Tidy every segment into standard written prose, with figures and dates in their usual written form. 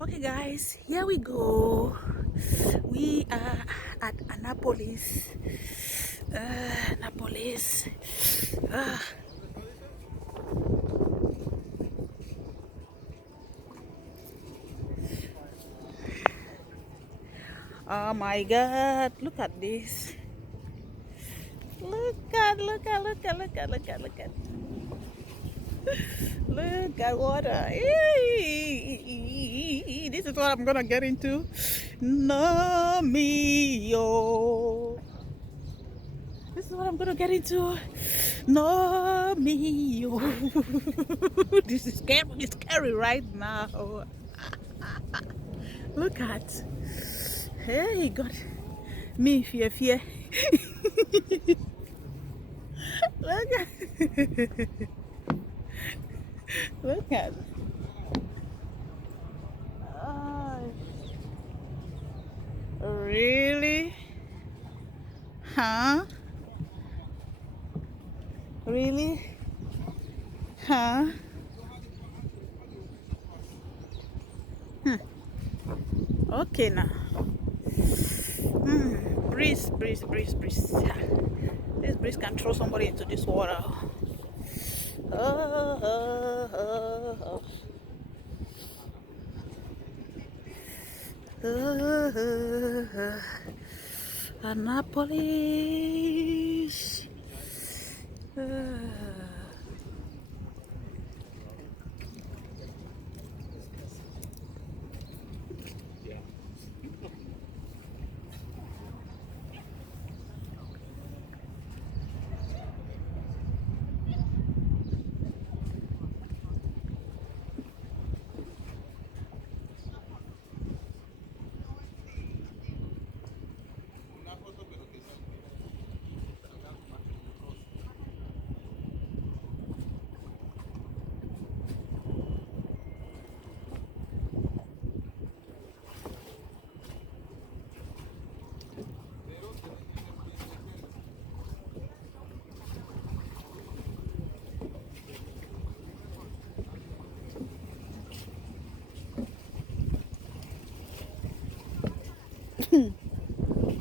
Okay, guys, here we go. We are at Annapolis. Annapolis. Ah, oh my God! Look at this. Look at. Look at water. This is what I'm gonna get into. No me yo. This is what I'm gonna get into. No me yo. This is scary. It's scary right now. Look at. Hey, God. Me fear. Look at. Look at. Oh, really? Huh? Really? Huh? Okay now. Breeze. This breeze can throw somebody into this water. Oh. Annapolis.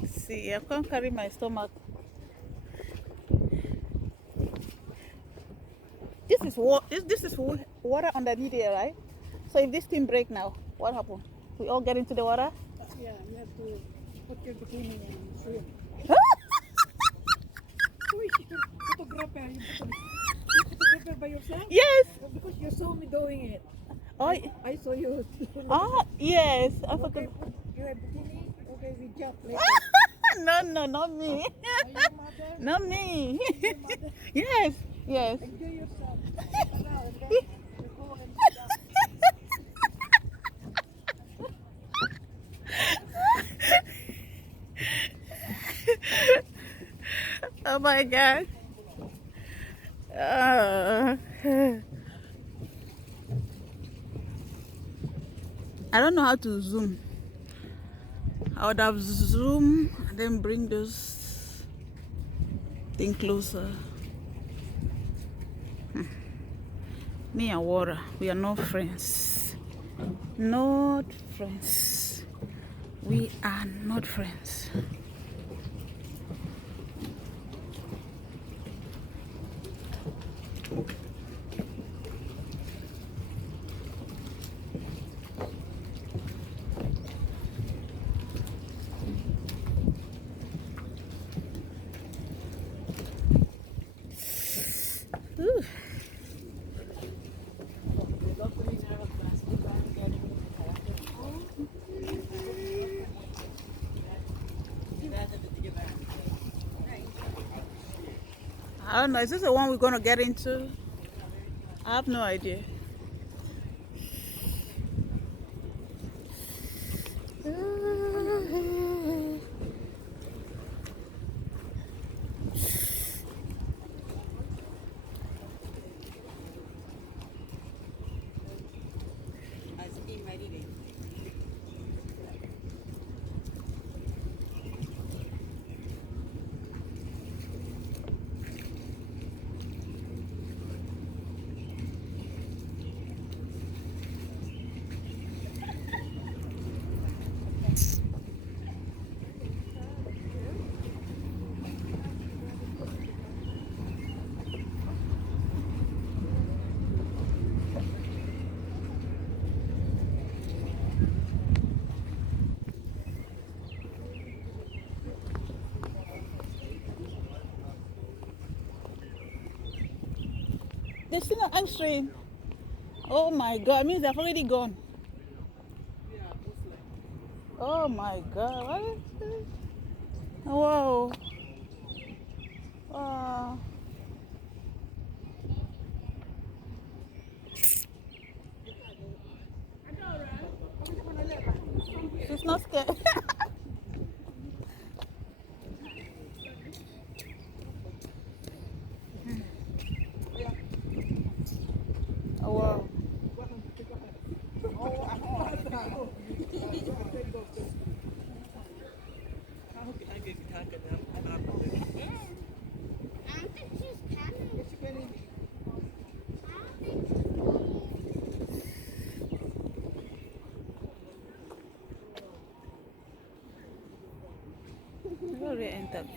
See, I can't carry my stomach. This is water underneath here, right? So if this thing break now, what happen? We all get into the water? Yeah, you have to put your bikini and swim. Who is your photographer? You photographer by yourself? Yes. Because you saw me doing it. Oh, I saw you. yes. I Okay, forgot. put you have bikini. Okay, we jump later. No, not me. Are you your mother? Not me. Your mother? Yes. Enjoy yourself. And then we go and jump. Oh my God. Uh, I don't know how to zoom. I would have zoomed and then bring this thing closer. Me and water, we are not friends. Not friends. We are not friends. Ooh. I don't know. Is this the one we're gonna get into? I have no idea. They're still not answering. Oh my God, it means they've already gone. Oh my God. What is this? Wow. Wow. She's not scared. Oh wow. You already entered.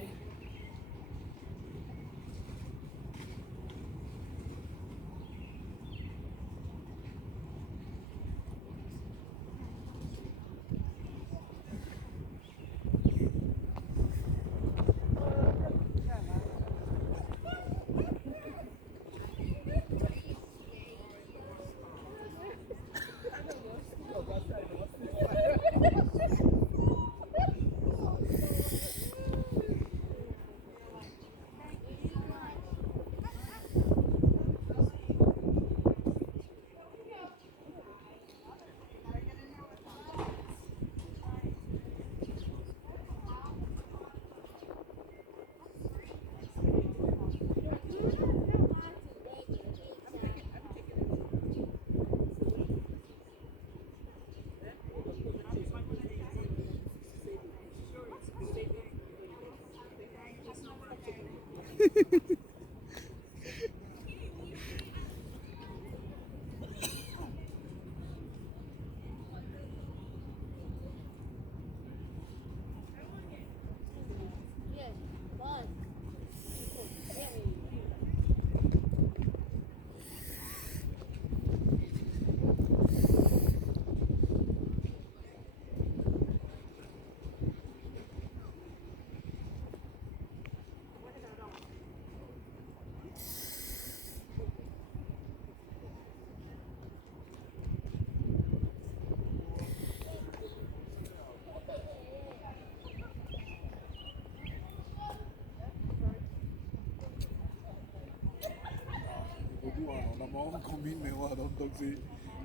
Do one on my own commitment. I don't talk say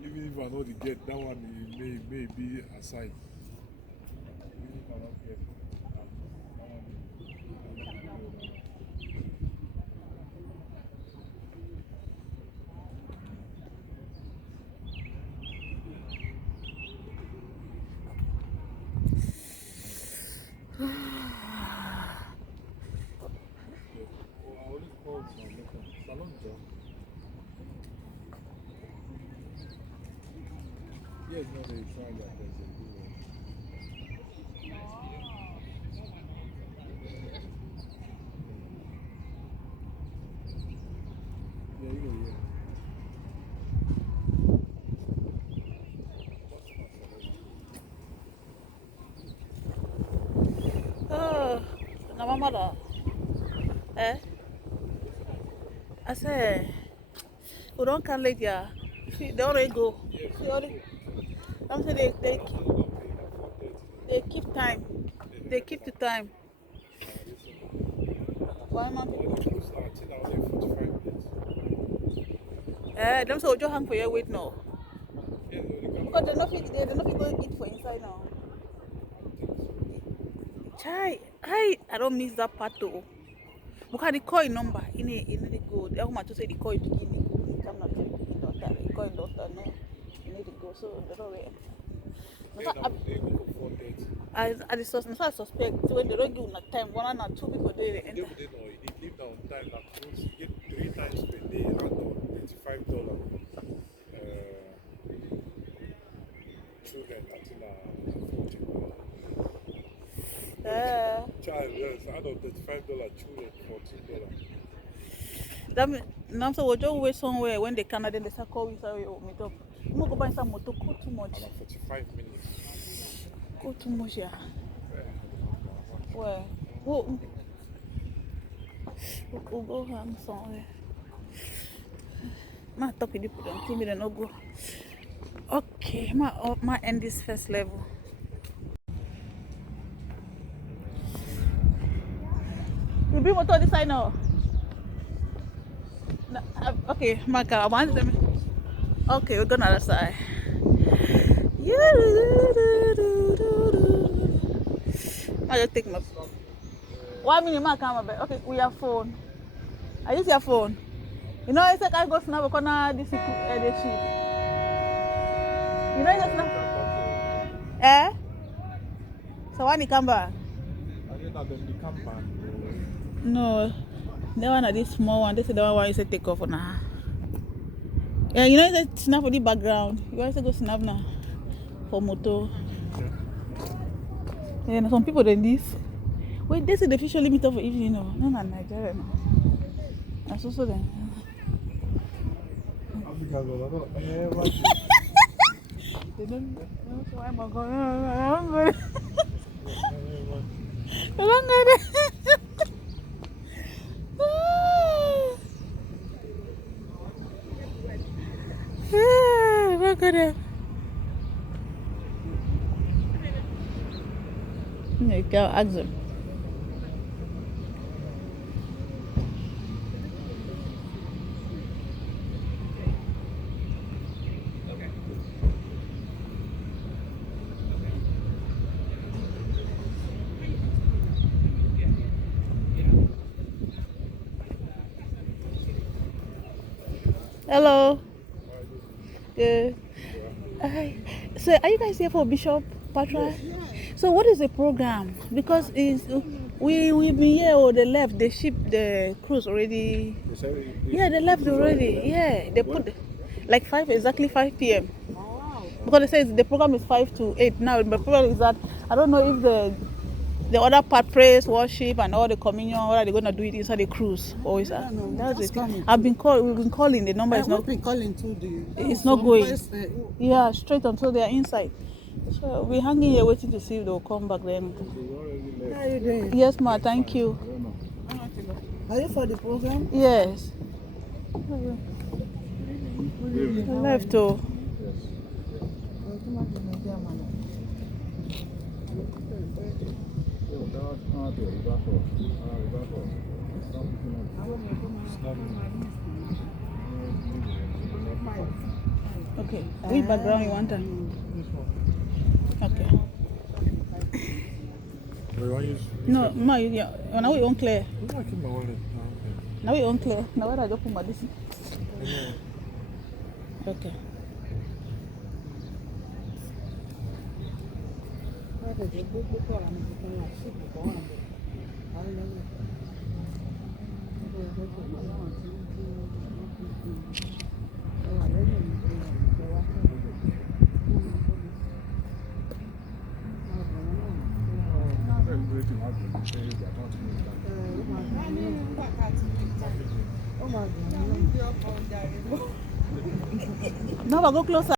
even if I know the get that one may be aside. Even if I don't get I always call salon job. Yes, no, they try their best. They do well. Yeah, you go, yeah. Oh, now my mother. Eh? I said, we don't come late, yeah. See, they already go. See, already. I'm saying they keep time. They keep the time. Why, man? Them say we just hang for your wait now. Because they not fit go eat for inside now. Chai, I don't miss that part though. Because the coin number in the go. They want to say the coin beginning. Come not in daughter. The coin daughter no. You need to go. So they don't wait. I suspect when they don't give enough time, one and two people they enter. It leave down time that close get 3 times per day and on $35. Children, I think $14. Yeah. Child, yes, adult $35, children $14. That mean, now so we just wait somewhere when they can then they start calling sorry meet up. I'm not go buy some motor go too much. About 45 minutes. Go too much, yeah. Yeah. Well, we'll go hang somewhere. Ma talk with people, don't give me the no go. Okay, ma end this first level. You bring motor this side now. No, okay, Mark, I want them. Okay, we're going to the other side. I just take my 1 minute, Mark, okay, we have phone. I use your phone. You know, I said I go snap a corner this the sheep. You know, I just snap. Eh? So when you come back? I didn't have them come back. No, that one are this small one. This is the one you say take off now. Yeah, you know, you say snap for the background. You want to go snap now for motor. Yeah, some people than this. Wait, this is the official limiter for evening, no, no, Nigeria, no. That's also then. They don't know why I'm going. I'm going. I'm going. Look at it. You go, ask them. Hello. Good. So, are you guys here for Bishop Patra? Yes. So, what is the program? Because we've been here or they left the ship, the cruise already. Yeah, they left already. Yeah, they put like exactly 5 p.m. Because they say the program is 5 to 8 now. The problem is that I don't know if the other part, praise, worship, and all the communion, what are they going to do it inside the cruise? Or is that? That's the thing. We've been calling, the number is not. We've been calling to It's not going. Yeah, straight until they are inside. So we're hanging here waiting to see if they'll come back then. How are you doing? Yes, ma, thank you. Are you for the program? Yes. Left too. Okay. Which background you want? Okay. No, ma, now we unclear. Now we unclear. Now where I just put my this. Okay. Now I go closer.